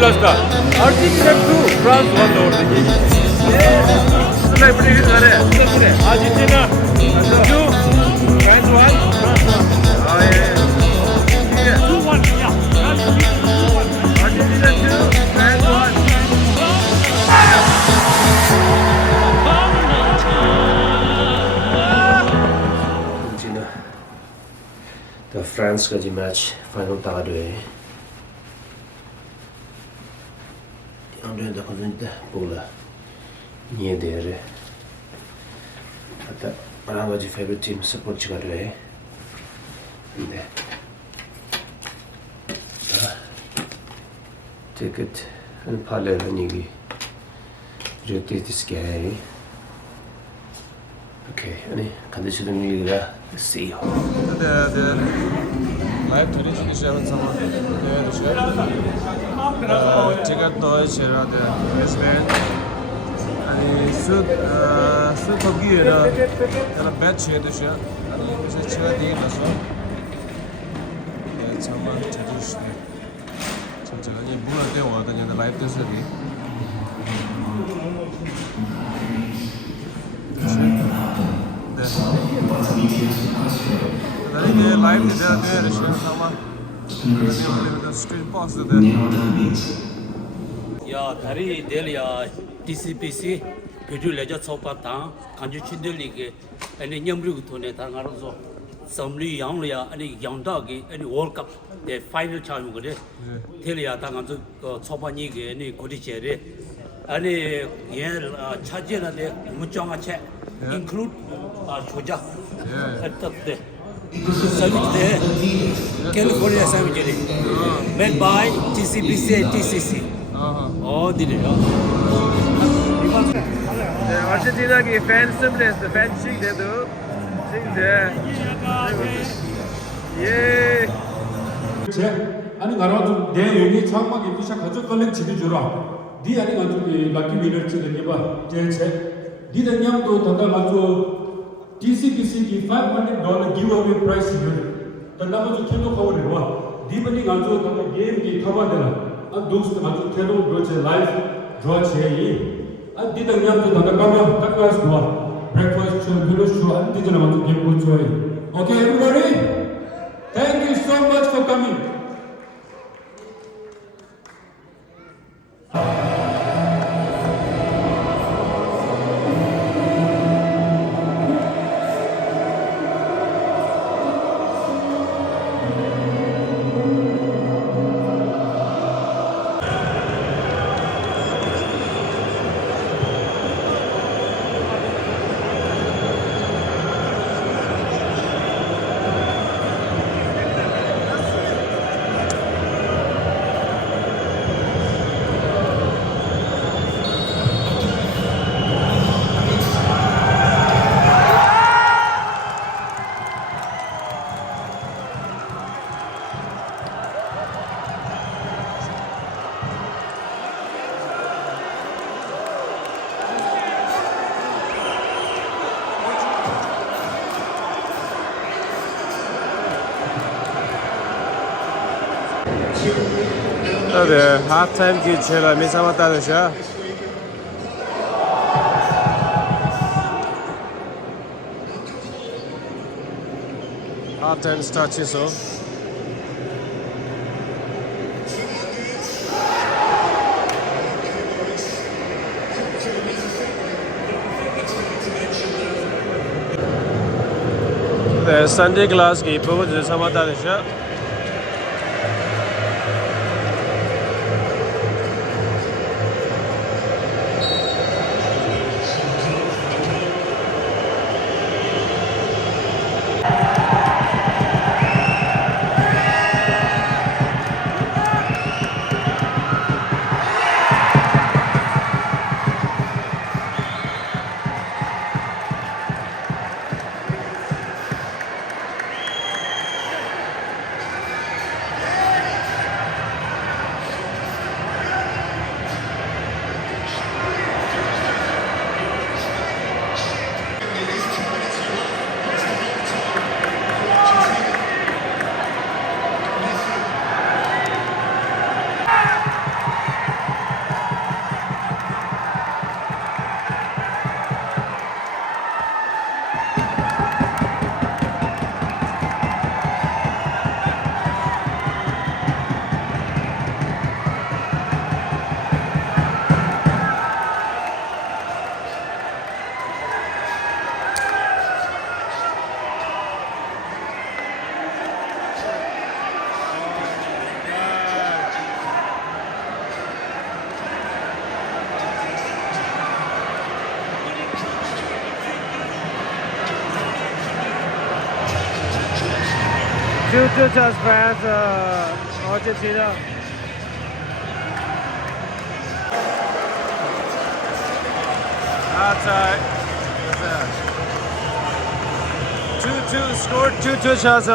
Lasta. Argentina 2, France 1 oradaki. Sıra bir kare. Argentina 2, France 1. Hayır. 2-1, yeah. Argentina 2, France 1. The France का जी match final तक आए यहाँ देखो तो बोला ये दे रहे आता परांगा जी फेवरेट टीम सपोर्ट कर रहे हैं टिकट पाले रहने की जो तीस क्या है Okay, अनि condition मिलेगा see how. The live tradition is having some ticket noise here the wristband and suit of gear the bed share this year and it's a chair deal as well. It's some tradition. So you book the one and the live this is the live there is someone the street box there. Yeah, Tari Delia TCPC, Petu Leja Sopata, Kanju Chindeli, and the Yamru Tone Tangarozo, some new young and a young doggy, and World Cup, the final time with it. Telia Tangazu Sopanigi, and a Codice, and a Chajana de Muchanga check, include Choja at top there. Service there, California Cemetery, made by TCPC and TCC. Oh, did it? Argentina की fans semblance, the fans sing there though, sing there. Yeah. 아니 나라도 내 용이 창막에 피샤 가족 걸린 지도 주라. 네 아니 가족 락키 위너 치는 봐. 제체. 네 대냥도 다가 가족 TCPC की $500 giveaway price है तो ना मुझे खेलो खबर है वाह दीपनी गांजो तो गेम की खबर देना अब दोस्त गांजो खेलो बच्चे लाइव ड्रॉ चाहिए अब दीदा यार तो दादा कामयाब तक वास हुआ ब्रेकफास्ट शो वीडियो शो अंतिम जना गांजो गेम को चाहिए okay everybody thank you so much for coming The halftime की चला मिसा मत आदे शा halftime starts so the Sunday class की बहुत जैसा मत आदे शा Juventus fans, Argentina. Outside. 2-2 scored 2-2 shots.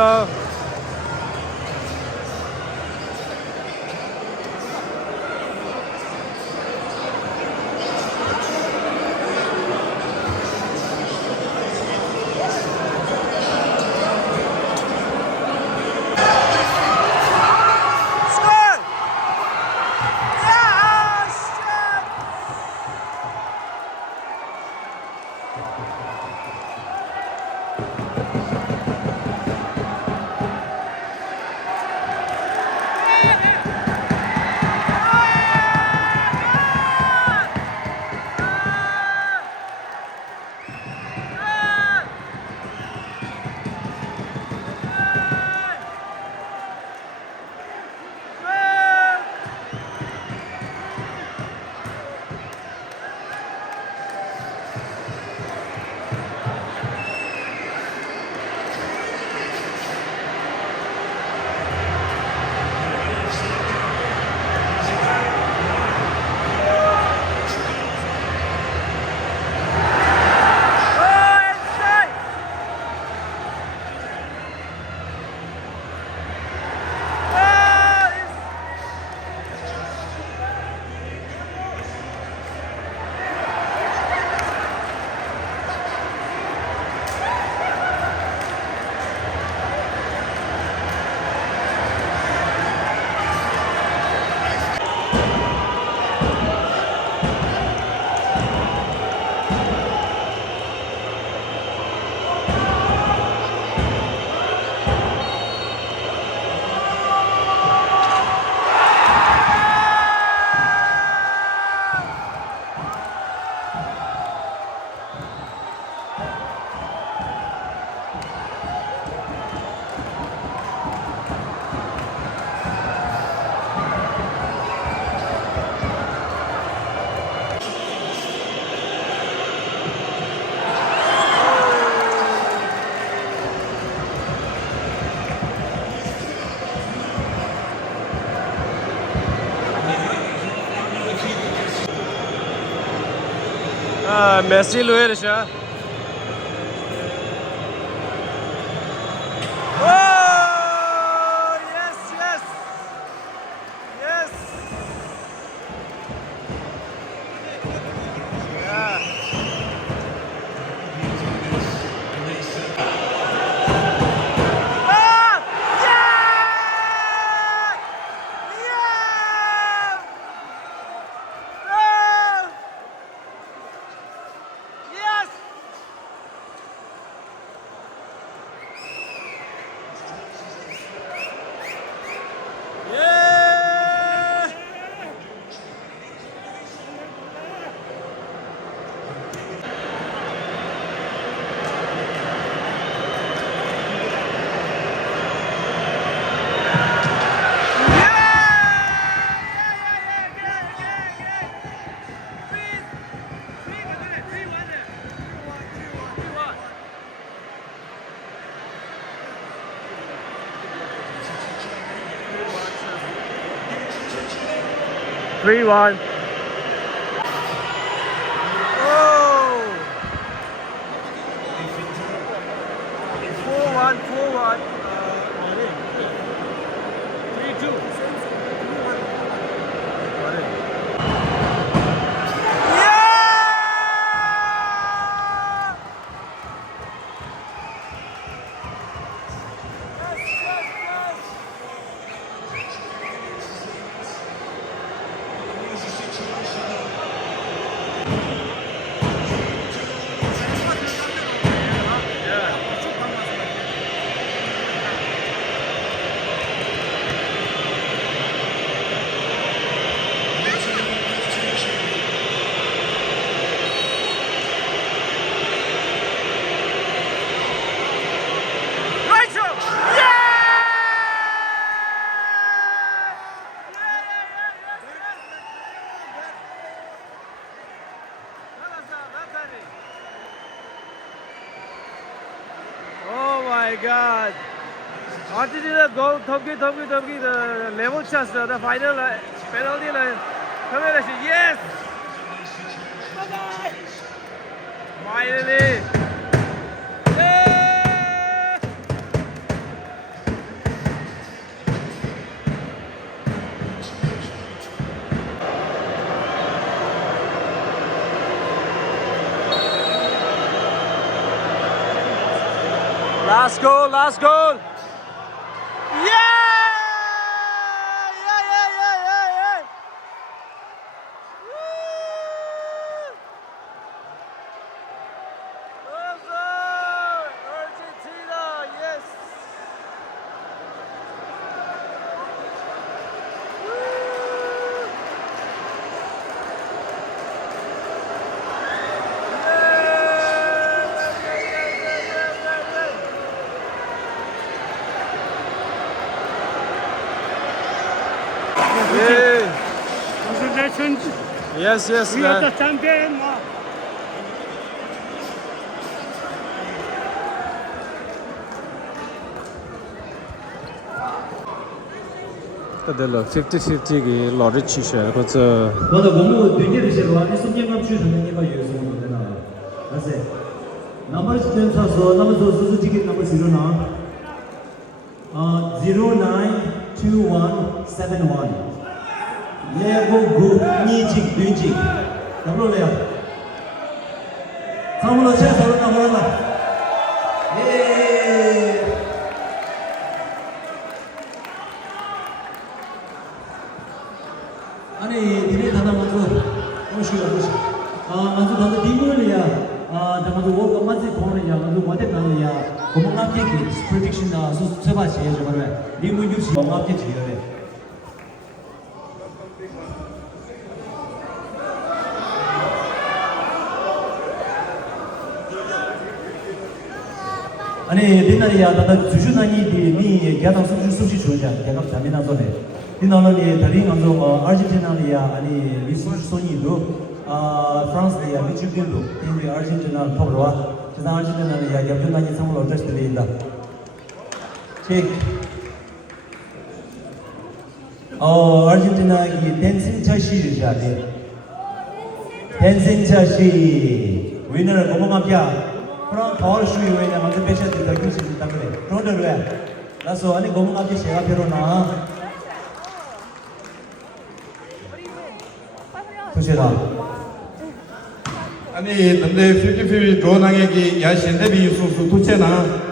Messi lùi được chưa? Oh, yes, yes, yes. Yeah. Ah! Yeah! Yeah! Oh! Yes! Yeah! Three one. Oh! 4-1, 4-1. 3-2. Oh my God! Argentina goal, Togi, the level chance, the final penalty line. Come here, yes! Finally! Yeah! Last goal, last goal! Yeah! Yeah! Woo! Argentina, yes! Congratulations. Yes, We are the man. champion. 그들로 50-50기 러리 치셔. 그저 너도 너무 되게 되시고 아니 손님만 주시는 게가 예수는 되나. 맞아요. 넘버 스탠 사서 넘버 소수 티켓 넘버 09 092171 레고 구 니직 뉘직 넘버래요. 상물로 채서로 넘어라. 예. 아니 니네 다다 먼저 오시오. 먼저 다들 딩글이야. 먼저 워크 맞지 통이야. 먼저 뭐대 가는야. 고맙게 프로젝션 수수바 지해 줘 그래. 리무 유지 고맙게 지해래. 아니 옛날에야 나도 주주나니 니 개당 수시 주자 개당 잠이나 전에 이나는 다른 먼저 아르헨티나리아 아니 미술소니도 프랑스리아 미주길도 인도 아르헨티나 토로와 그다음 아르헨티나리아 옆전나니 상을 얻었습니다. 책 아르헨티나 이 댄싱 차시리자네 댄싱 차시 위너를 고마갑니다. 그럼 더 쉬이 왜 먼저 배셔야 된다 그러시다 그래. 그런데 왜? 나서 아니 고마갑게 제가 필요나. 도시라. 아니 근데 필기필 조낭에게 야신대비 수수 도체나